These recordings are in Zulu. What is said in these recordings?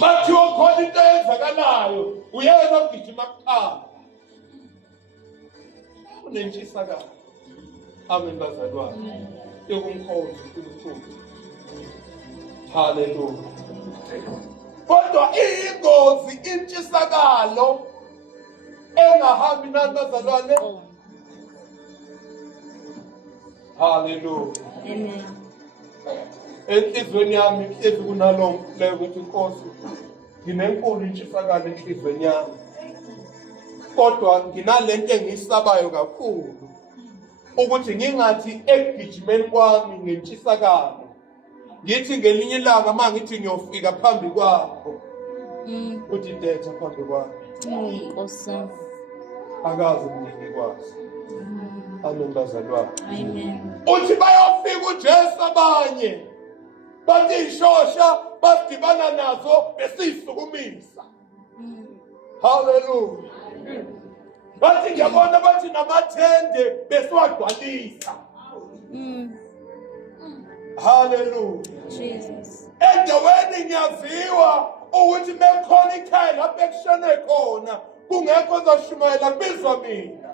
Bathi ukhona into eyenzakalayo uyena ogijima kuqala unentshisakalo. Amen bazalwane yokumkhonza uNkulunkulu. Hallelujah. Kodwa iyingozi intshisakalo engahambi nani bazalwane. Hallelujah. Amen. Enhlizweni yami ihlezi kunalo mkhuleko ukuthi Nkosi nginenkulu intshisakalo enhlizweni yami. Kodwa nginalento engiyisabayo kakhulu ukuthi ngingathi ekugijimeni kwami ngentshisakalo ngithi ngelinye ilanga mangithi ngiyofika phambi kwakho uthi detha phambi kwakho. Nkosi. Akazi mina ngikwazi. Amen bazalwane. Amen. Uthi bayofika uJesu abanye bathi ishosha basidibana nazo besisukumisa. Hallelujah. Bathi ngiyabona bathi namathende besiwagcwalisa. Hallelujah. Jesus. Endaweni ngiyaziwa ukuthi mekhona ikhaya lapho ekushone khona kungekho ozashumayela kubizwa mina.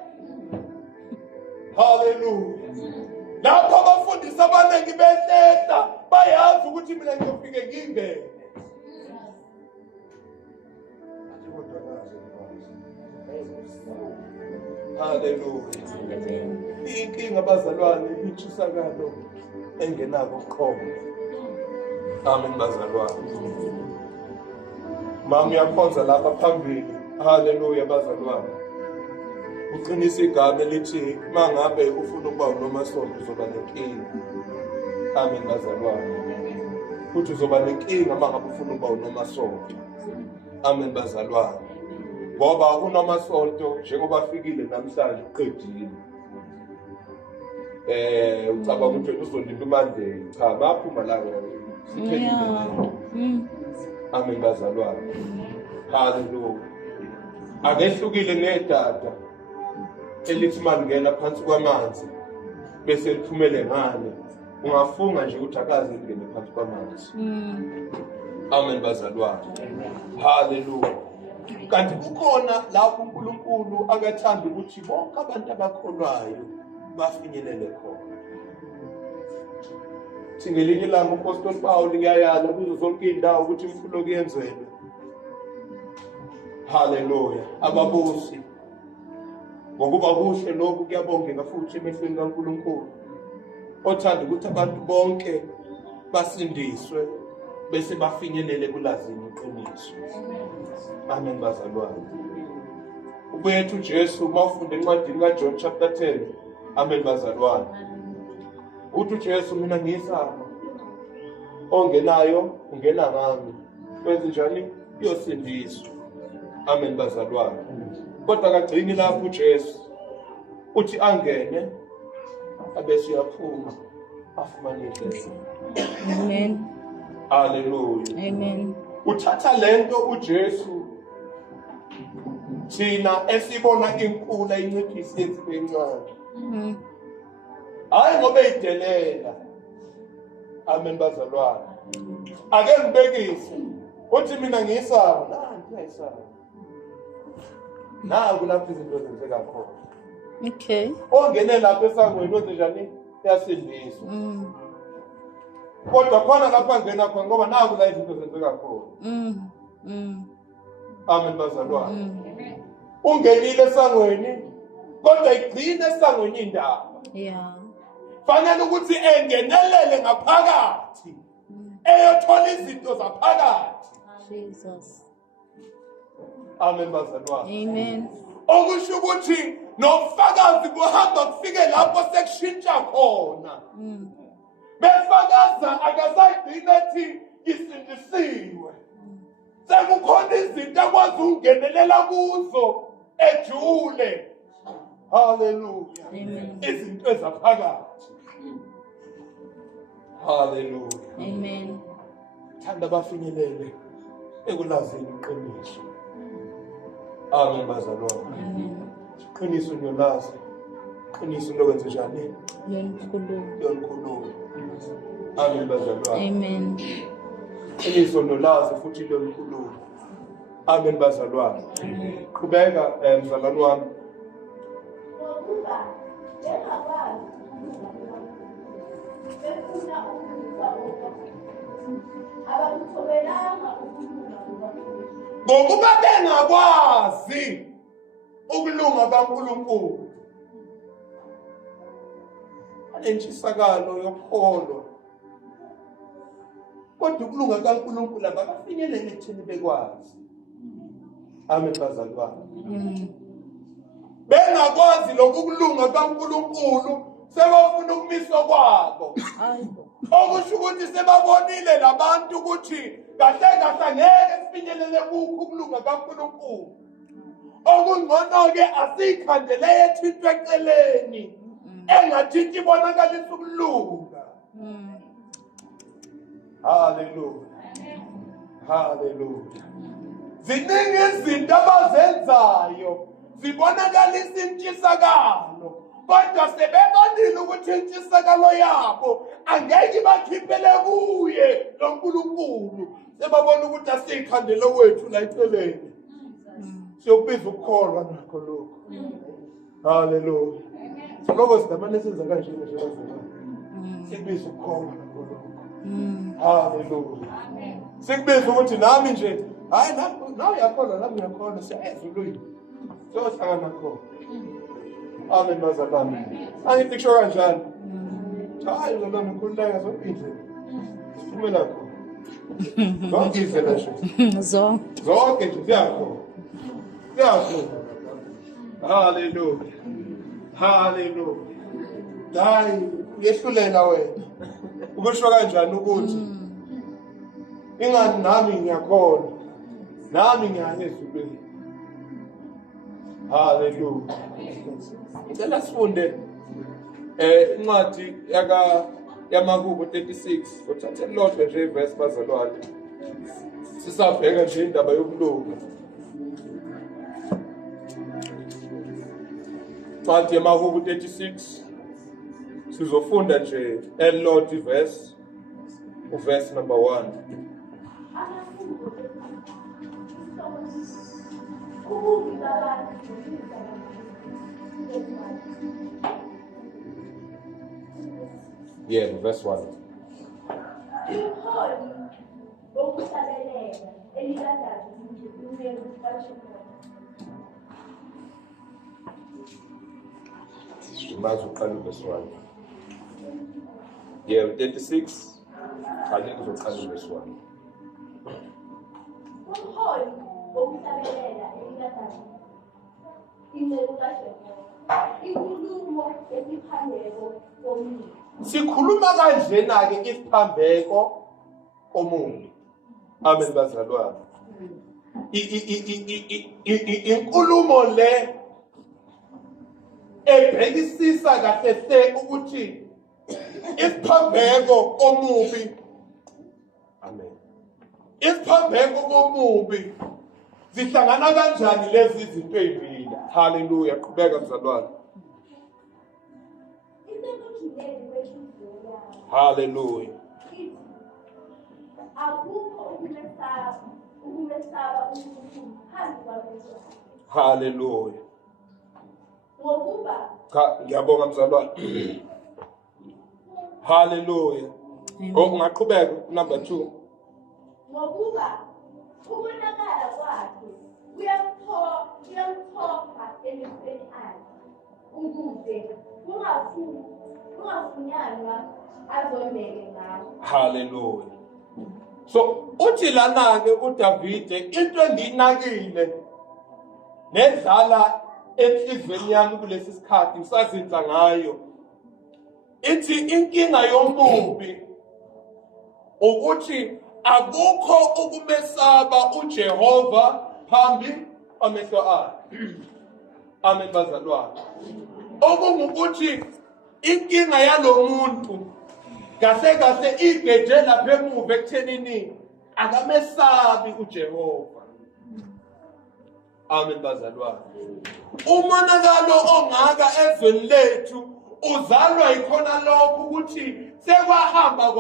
Hallelujah. Lapho abafundisi abaningi behlehla bayazi ukuthi mina ngiyofike ngingene. Hallelujah. Inkinga abazalwane intshisakalo engenako uqobo. Amen bazalwane. Mama uyakhonza lapha phambili. Hallelujah bazalwane. Uqinisa igama elithi mangabe ufuna ukuba unomasonto uzoba nenkinga. Amen bazalwane. Futhi uzoba nenkinga mangabe ufuna ukuba unomasonto. Amen bazalwane. Ngoba unomasonto njengoba afikile namhlanje uqedile. Ucabanga ukuthi uzolinda uMandela. Cha, baphuma la siphelile. Amen bazalwane. Hallelujah. Akehlukile nedada elithi mangena phansi kwamanzi bese liphumele ngane. Ungafunga nje ukuthi akaze ngene phansi kwamanzi. Amen bazalwane. Hallelujah. Kanti kukhona lapho uNkulunkulu akathanda ukuthi bonke abantu abakholwayo bafinyelele khona. Singelinye ilanga uPostoli Paul ngiyayala kuzo zonke indawo ukuthi imfundo kuyenzelwe. Hallelujah. Ababusi ngokuba kuhle lokhu kuyabongeka futhi emehlweni kaNkulunkulu. Othanda ukuthi abantu bonke basindiswe bese bafinyelele kulazini iqiniso. Amen bazalwane. Ubuyethu uJesu mawufunda encwadini kaJohn chapter 10. Amen bazalwane. Uthi uJesu mina ngiyisama. Ongenayo ungena ngami. Kwenze njani? Uyosindiswa. Amen bazalwane. Kodwa akagcini lapho uJesu. Uthi angene abese uyaphuma afumane inhliziyo. Amen. Hallelujah. Amen. Uthatha lento uJesu thina esibona inkula inciphisi yethu encane. Hayi ngoba eyidelela. Amen bazalwane. Ake ngibekise uthi mina ngiyisaba, nanti ngiyisaba. Naku lapho izinto zenzeka khona. Okay. Ongene lapho esangweni wenze njani? Uyasindiswa. Kodwa khona lapho angena khona ngoba naku la izinto zenzeka khona. Amen bazalwane. Ungenile esangweni kodwa igcine esangweni indaba. Yeah. Fanele ukuthi engenelele ngaphakathi. Eyothola izinto zaphakathi. Jesus. Amen bazalwane. Amen. Okusho ukuthi nofakazi kuhamba kufike lapho sekushintsha khona. Befakaza akasagcina ethi isindisiwe. Sekukhona izinto akwazi ungenelela kuzo ejule. Hallelujah. Amen. Izinto ezaphakathi. Hallelujah. Amen. Thanda bafinyelele ekulazini iqiniso. Amen bazalwane. Amen. Iqiniso nyolazi. Iqiniso lokwenze njani? Yonkhulumo. Yonkhulumo. Amen bazalwane. Amen. Ilizwi nolazi futhi lonkulunkulu. Amen bazalwane. Qhubeka mzalwane wami. Ngokuba bengakwazi ukulunga kaNkulunkulu. Entshisakalo yokholwa. Kodwa ukulunga kaNkulunkulu abakafinyelele ekutheni bekwazi. Amen bazalwane. Bengakwazi lokhu kulunga kaNkulunkulu sebafuna ukumiswa kwabo. Okusho ukuthi sebabonile labantu ukuthi kahle ngeke sifinyelele kukho ukulunga kaNkulunkulu. Okungcono ke asikhandele ethintwe eceleni engathinti ibonakalisa ukulunga. Hallelujah. Hallelujah. Ziningi izinto abazenzayo zibonakalisa intshisakalo, kodwa sebebonile ukuthi intshisakalo yabo angeke bakhiphele kuye lo Nkulunkulu. Sebabona ukuthi asikhandele wethu la eceleni. Siyobiza ukukholwa nakho lokho. Hallelujah. Lokho sidamane senza kanje nje bazalwane. Sibiza ukukholwa nakho lokho. Hallelujah. Sikubiza ukuthi nami nje hayi nawe uyakholwa nami ngiyakholwa siyazulwini. Sohlangana nakho. Amen bazalwane. Angithi kusho kanjani? Hayi bazalwane ukhululeka zonke indlela. Siphume lapho. Zonke indlela nje. Zonke nje siyakho. Hallelujah. Hallelujah. Hayi uyehlulela wena. Ukusho kanjani ukuthi ingani nami ngiyakholwa. Nami ngiyaya ezulwini. Hallelujah. Ngicela sifunde incwadi yamaHubo 36. Uthathe lodwa nje iverse bazalwane. Sisabheka nje indaba yokulunga. Incwadi yamaHubo 36. Sizofunda nje elilodwa iverse. Uverse number 1. Yeah, verse 1. Verse 1. Yeah, 36. I think it's verse 1. Sikhuluma kanjena ke isiphambeko omuntu. Amen bazalwane. Inkulumo le ebhekisisa kahle ukuthi isiphambeko omubi. Amen. Isiphambeko komubi zihlangana kanjani lezi zinto ezimbili? Hallelujah. Qhubeka mzalwane. Hallelujah. Hallelujah. Ngiyabonga mzalwane. Hallelujah. Ungaqhubeka number 2. Ngokuba ukubonakala kwakhe kuyamthopha emehlweni akhe ukuze kungafunyanwa azondeke ngakho. Hallelujah. So uthi lana ke uDavide into engiyinakile nedlala enhlizweni yami kulesi sikhathi ngisazinza ngayo ithi inkinga yomubi ukuthi akukho ukumesaba uJehova phambi amehlo akhe. Amen bazalwane. Okungukuthi inkinga yalomuntu kahle igeje lapha emuva ekuthenini akamesabi uJehova. Amen bazalwane. Umonakalo ongaka ezweni lethu uzalwa ikhona lokho ukuthi sekwahamba